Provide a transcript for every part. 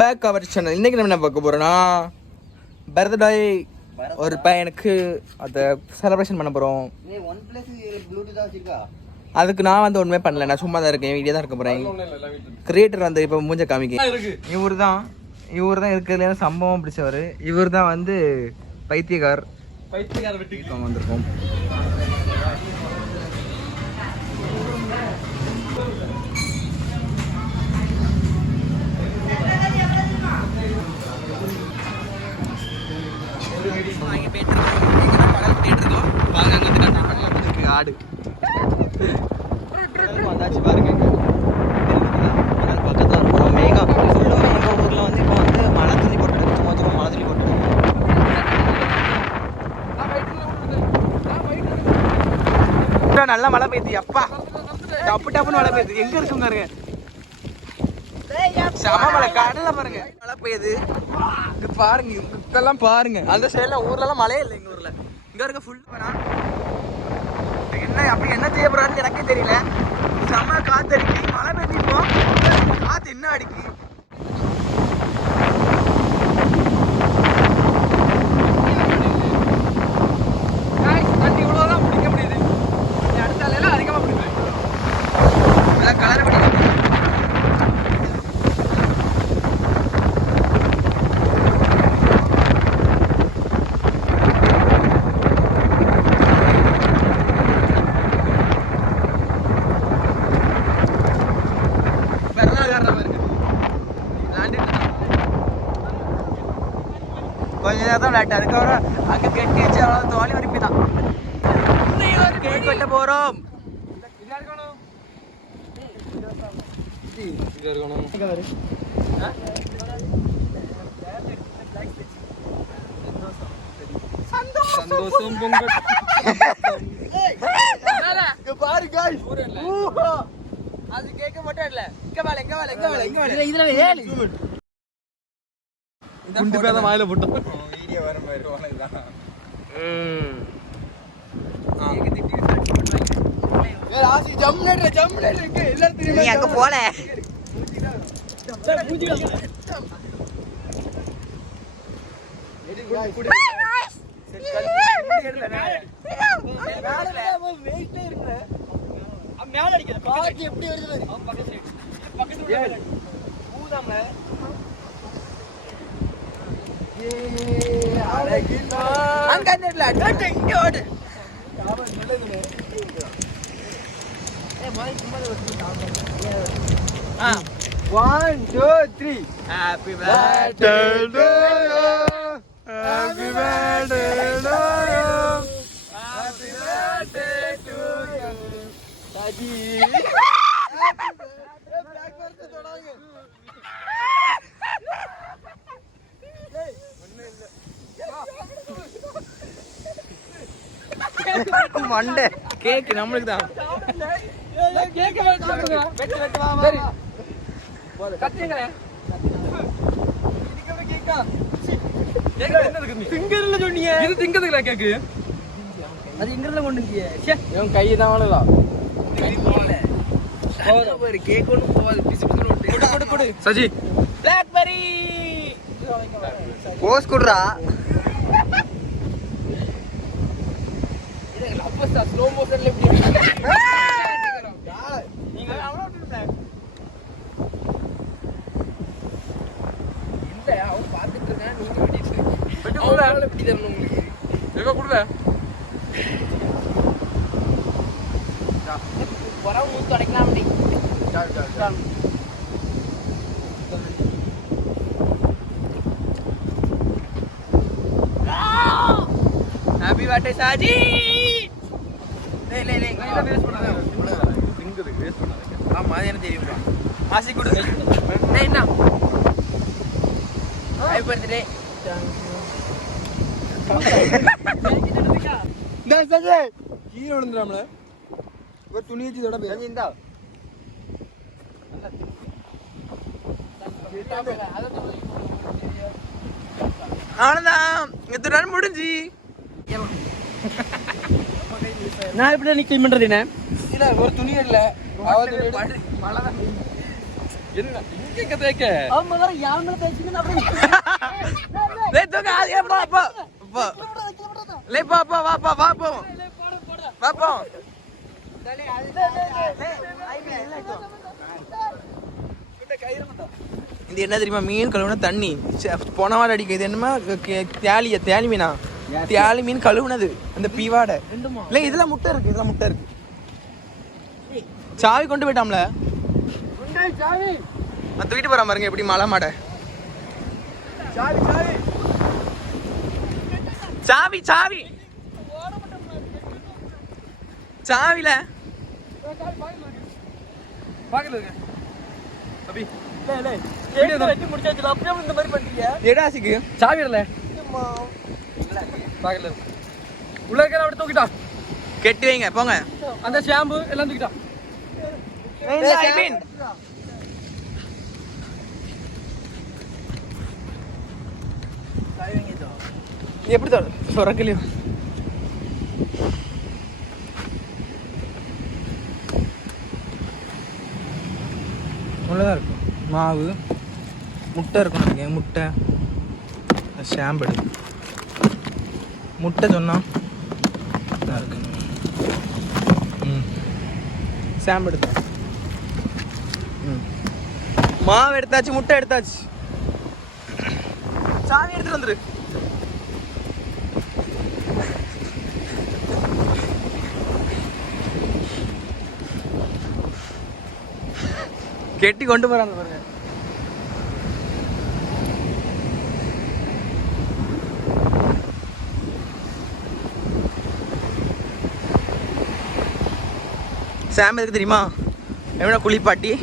Back cover channel. இன்னைக்கு நம்ம என்ன பார்க்க போறோம்னா பர்த்டே ஒரு பையனுக்கு அதை செலிப்ரேஷன் பண்ண போறோம். அதுக்கு நான் வந்து ஒண்ணுமே பண்ணல, நான் சும்மா தான் இருக்கேன், வீடியோ தான் இருக்க போறேன். கிரியேட்டர் வந்து இப்போ மூஞ்ச காமிக்க இவர் தான் இருக்கிறதுல சம்பவம் பிடிச்சவர். இவர் தான் வந்து பைத்தியக்கார் வெட்டிக்கிட்டு வந்திருக்கோம். ஆடு வந்தாச்சு பாருங்க. பக்கத்துல இருக்கும் மேகம் ஃபுல்லும் எங்கள் ஊரில் வந்து இப்போ வந்து மழை துணி போட்டு சும்மா சும்மா மழை துணி போட்டு நல்லா மழை பெய்யுது. அப்பா டப்பு டப்புன்னு மழை பெய்யுது. எங்க இருக்குங்க பாருங்க, சம மழை கடல்ல பாருங்க மழை பெய்யுது. இது பாருங்க, இதெல்லாம் பாருங்க. அந்த சைடுல ஊர்லலாம் மழையே இல்லை, எங்க ஊர்ல இங்க இருக்க ஃபுல் என்ன அப்படி என்ன செய்ய போறான்னு எனக்கே தெரியல. செம்ம காத்து அடிக்கு, மழை பெய்யும், காத்து என்ன அடிக்கு. இவ்வளவுதான் பிடிக்க முடியுது, அடுத்த எல்லாம் அதிகமா பிடிக்கும். இதெல்லாம் கலர் பிடிக்கும். கொஞ்ச நேரம் தான் விளையாட்டு, அதுக்கப்புறம் அங்கே கட்டி வச்சு அவ்வளோ தோழி வரிப்பி தான். கேக் வெட்ட போகிறோம். சந்தோஷம் பொங்கல் பாரு guys. அது கேட்க மட்டும் இல்ல, இதுல ஏழு குண்டு பேத வாயில போட்டோம். வீடியோ வர மாதிரி ஓனதான். ஏய் ஆசி ஜம்னேட் இருக்கு, எல்லாரும் திரும்பி நீ அங்க போல. மூஞ்சி எடி குடி வெயிட்டே இருக்குல. மேல அடிக்குது, பாட்டி எப்படி வருது பாரு. பக்கத்துல பூதாம்ல அங்க நேர்ல அட இங்க ஓடு. அவன் நல்லதுல மாதிரி சும்மா ஆ 1 2 3 happy birthday to you, happy birthday to you, happy birthday to you Taji. Black birthday தொடாங்க. மண்டே கேக் நம்மளுக்கு தான். கேக் வெட்டு வெட்டு வா சரி போல கத்திங்க. இதுக்கு கேக்கா கேக் என்னதுக்கு நீ ஃபிங்கர்ல சொன்னீங்க, இது திங்கிறதுல கேக் அது இங்கறல கொண்டுங்க. ச்சே இவன் கை தான் வாளல கை போல போற பாரு. கேக் ஒன்னு போவாது, பிசு பிசுன்னு கொடு கொடு சஜி. பிளாக்பெரி போஸ் குடுறா. அப்பா ஸ்லோ மோஷன்ல எப்படி நீங்க அவ்வளவு பிளாக் இல்ல அவன் பாத்துட்டு இருக்கான், நீங்க வெட்டிட்டு குடுறா. எப்படி தரணும் உங்களுக்கு? எங்க குடுற வரவு மூத்து அடைக்கலாம். அப்படி ஹேப்பி பர்த்டே சாஜி. லே லே லே கையில வேஸ்ட் பண்ணாத, திங்குது வேஸ்ட் பண்ணாத. ஆமா அது எனக்கு தெரியும்டா. ஆசி குடு. டேய் என்ன ஹேப்பி பர்த்டே. டேய் சாஜி கீழ விழுந்துறாம்ல, ஒரு துணி வச்சு இதோட பேசி இந்தா அவ்வளோதான், எத்தனை முடிஞ்சு. நான் எப்படி நீ கிளீன் பண்றது? என்ன இல்ல ஒரு துணி இல்ல, மழை என்ன இங்க தேக்க ஆமா வேற யாமல தேச்சிங்க அப்படியே லே தூக்க அது போ போ போ லே போ போ வா போ வா போ வா போ டலே அது இது என்ன தெரியுமா மீன் கழுவுன தண்ணி போன வாரம் அடிக்கும் இது என்னமா தேலி மீனா தேலி மீன் கழுவுனது அந்த பீவாடை இல்ல இதுல முட்டை இருக்கு சாவி கொண்டு போயிட்டாம்ல அந்த வீட்டு போற பாருங்க எப்படி மலை மாடை சாவி சாவில பாக்கல அபி வெட்டி முடிச்சாச்சு அப்படியே இந்த மாதிரி பண்ணிட்டீங்க எடாசிக்கு சாவி இல்ல பாக்கல உள்ள இருக்கற அப்படி தூக்கிட்டா கெட்டி வைங்க போங்க அந்த ஷாம்பு எல்லாம் தூக்கிட்டா எப்படி துறக்கலையோ உள்ளதான் இருக்கும் மாவு முட்டை இருக்கும் நினைக்கிறேன் முட்டை ஷாம்பு எடுக்கும் முட்டை சொன்னா இருக்கு ஷாம்பு எடுத்தேன் மாவு எடுத்தாச்சு முட்டை எடுத்தாச்சு சாவி எடுத்துட்டு வந்துரு கெட்டி கொண்டு போறாங்க பாருங்க சாம் எதுக்கு தெரியுமா எவ்வளோ குளிப்பாட்டி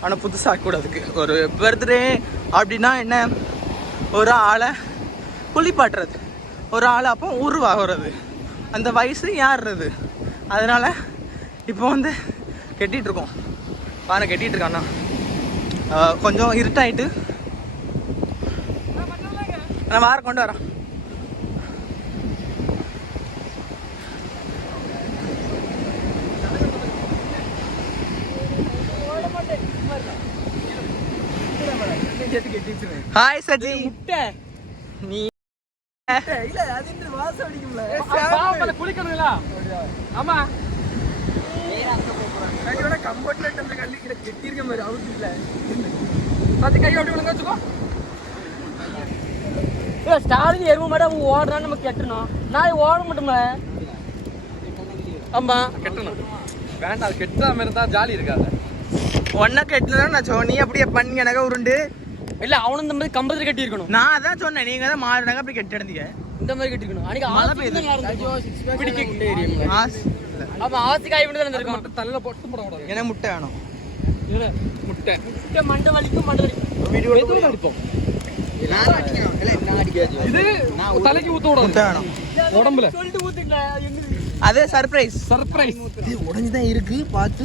ஆனால் புதுசாக ஆக்கக்கூடாதுக்கு ஒரு பர்த்டே அப்படின்னா என்ன ஒரு ஆளை குளிப்பாட்டுறது ஒரு ஆளை அப்போ உருவாகிறது அந்த வயசு யாருறது அதனால் இப்போ வந்து கெட்டிகிட்ருக்கோம் பானை கெட்டிகிட்ருக்காண்ணா கொஞ்சம் இருட்டாயிட்டு நான் வார கொண்டு வரேன் ஹாய் சஜி முட்டை நீ இல்ல அது இந்த வாசம் அடிக்கும்ல பாப்பல குளிக்கணும்ல ஆமா கையோட கம்போர்ட்ல அந்த கல்லி கிட்ட கெட்டிருக்க மாதிரி அவுட் இல்ல பாத்து கை அப்படி விழுங்க வச்சுக்கோ ஸ்டாலின் எருமை மாட அவன் ஓடுறான்னு நம்ம கெட்டணும் நான் ஓட மாட்டோம்ல ஆமா கெட்டணும் வேண்டாம் அது கெட்டாம இருந்தா ஜாலி இருக்காது ஒன்னா கெட்டினா நான் சொன்னி அப்படியே பண்ணி எனக்கு உருண்டு இல்ல அவனும் இந்த மாதிரி கம்பத்துல கட்டி இருக்கணும் நான் அதான் சொன்னேன் நீங்க தான் மாறினாங்க அப்படி கெட்டி எடுத்தீங்க இந்த மாதிரி கட்டி இருக்கணும் அன்னைக்கு மழை ஆசி பெய்யுது அப்ப ஆசி காய் விட்டு தான் இருக்கும் மட்டும் தள்ள போட்டு போட கூடாது எனக்கு முட்டை வேணும் முட்டை முட்டை மண்டை வலிக்கும் மண்டை வலிக்கும் மெதுவா அடிப்போம் இது தலைக்கு ஊத்த கூடாது முட்டை வேணும் உடம்புல சொல்லிட்டு ஊத்துக்கல எங்க அதே சர்ப்ரைஸ் சர்ப்ரைஸ் இது உடைஞ்சுதான் இருக்கு பார்த்து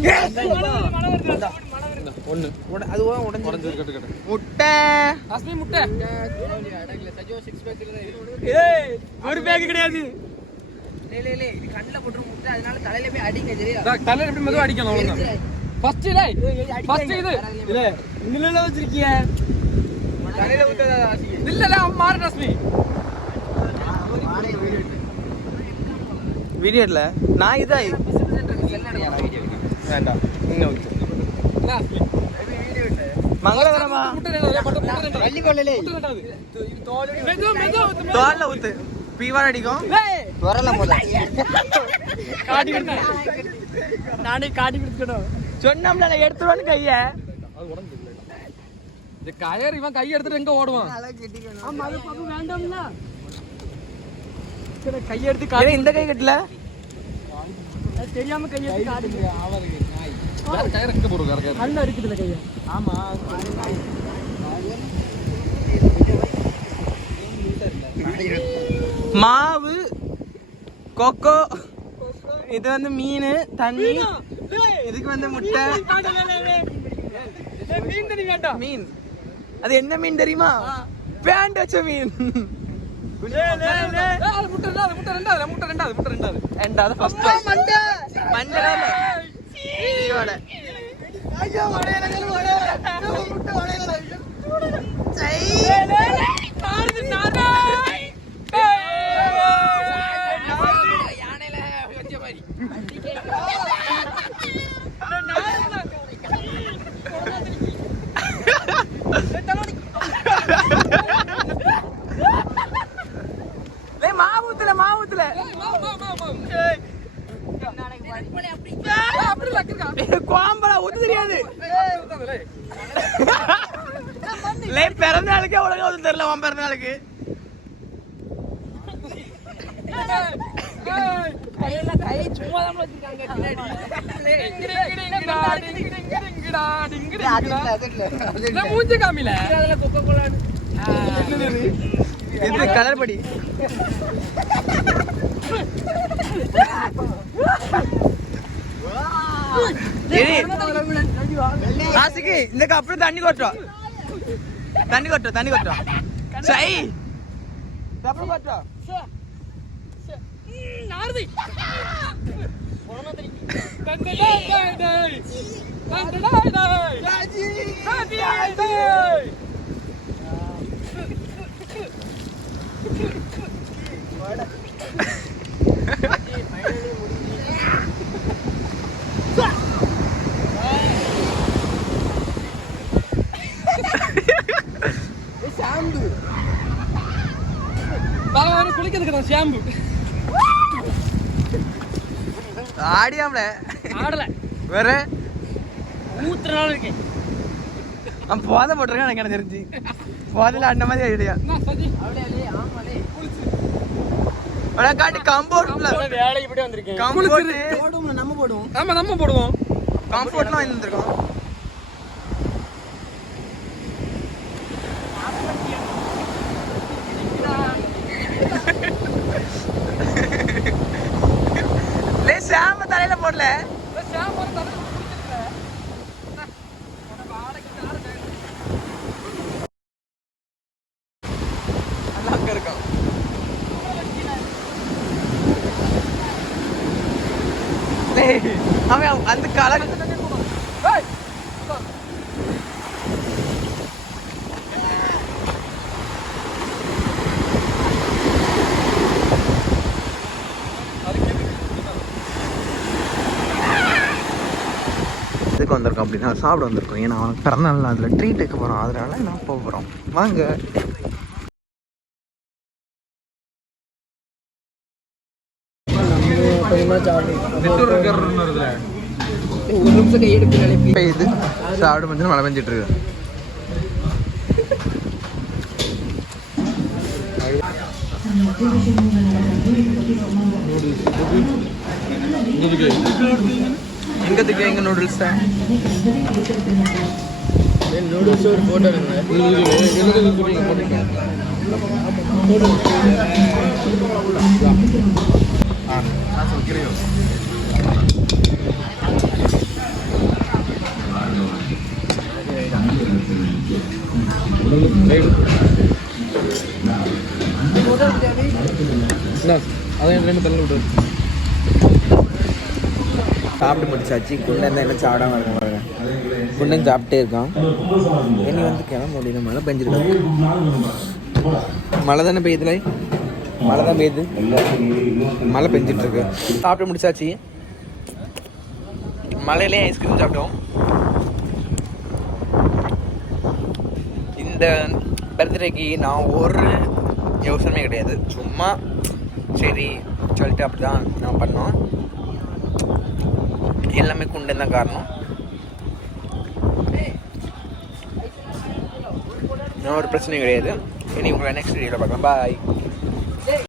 ஒண்ணு அதுவா உடைஞ்சு உடஞ்சு கட்டு முட்டை அஸ்மி முட்டை ஏய் ஒரு பேக் கிடையாது இது கண்ணில் போட்டு முட்டை அதனால தலையில போய் அடிங்க சரியா தலையில எப்படி மெதுவா அடிக்கணும் அவ்வளவுதான் ஃபர்ஸ்ட் ஃபர்ஸ்ட் இது இல்ல இங்கல வச்சிருக்கிய தலையில ஊத்தாத இல்ல இல்ல மாறு ரஸ்மி வீடியோல நான் இதா வேண்டாம் இன்னும் ஊத்து மங்களகரமா தோல்ல ஊத்து பீவான் அடிக்கும் நானே காட்டி கொடுக்கணும் சொன்னோம்ல எடுத்துருவான்னு கைய இந்த கயர் இவன் கை எடுத்துட்டு எங்க ஓடுவான் ஆமா அது பாப்பா வேண்டாம்ல சரி கை எடுத்து காட்டி இந்த கை கட்டல தெரியாம கை எடுத்து காட்டி கயர் எங்க போடுற கயர் நல்லா இருக்குதுல கைய ஆமா மாவு கொக்கோ இது வந்து மீன் தண்ணி இதுக்கு வந்து முட்டை மீன் தண்ணி வேண்டாம் மீன் அது என்ன மீன் தெரியுமா பேண்ட் வச்ச மீன் ரெண்டாவது ஃபர்ஸ்ட் மஞ்சள் மாவுத்துல கோம்பலா ஊத்து தெரியாது பிறந்த நாளுக்கே உலகம் வந்து தெரியல உன் பிறந்த நாளுக்கு மூஞ்சி காமில இது கலர் படி ஆசிக்கு இந்த கப்புல தண்ணி கொட்டுறோம் சை கப்புல கொட்டுறோம் குளிக்கிறதுக்கு ஷாம்பு ஆடியாமல ஆடல வேற ஊத்துற நாள் இருக்கேன் போதை போட்டிருக்கேன் எனக்கு தெரிஞ்சு போதையில அந்த மாதிரி ஐடியா காட்டி கம்போர்ட்ல வேலை இப்படி வந்திருக்கேன் நம்ம போடுவோம் நம்ம போடுவோம் கம்ஃபோர்ட்லாம் வாங்கி வந்திருக்கோம் சாம தலையில போடல அங்க இருக்கும் அவன் அந்த கலர் இதுக்கு வந்திருக்கோம் அப்படின்னா சாப்பிட வந்திருக்கோம். ஏன்னா அவனுக்கு பிறந்தநாள் அதில் ட்ரீட் வைக்க போகிறோம். அதனால நான் போக போகிறோம். வாங்க. இது சாப்பிட வந்து மழை பெஞ்சிட்டு இருக்கு. எங்கத்துக்கு எங்க நூடுல்ஸ் தான் நூடுல்ஸ் ஒரு போட்டோ அதான் ரெண்டு தள்ளி விட்டு சாப்பிட்டு முடிச்சாச்சு. குண்டன் என்ன சாப்பிடாம இருக்க பாருங்க. குண்டன் சாப்பிட்டே இருக்கான். இனி வந்து கிளம்ப முடியல. மழை பெஞ்சிருக்காங்க. மழை தானே பெய்யுதுல, மழை தான் பெய்யுது. மழை பெஞ்சிட்டு இருக்கு. சாப்பிட்டு முடிச்சாச்சு. மழையிலே ஐஸ்கிரீம் சாப்பிட்டோம். இந்த பர்த்டேக்கு நான் ஒரு யோசனையுமே கிடையாது. சும்மா சரி சொல்லிட்டு அப்படி தான் நான் பண்ணோம். எல்லாமே குண்டன் தான் காரணம். நான் ஒரு பிரச்சனையும் கிடையாது. இனி உங்களை நெக்ஸ்ட் வீடியோவில் பார்க்கலாம். பாய்.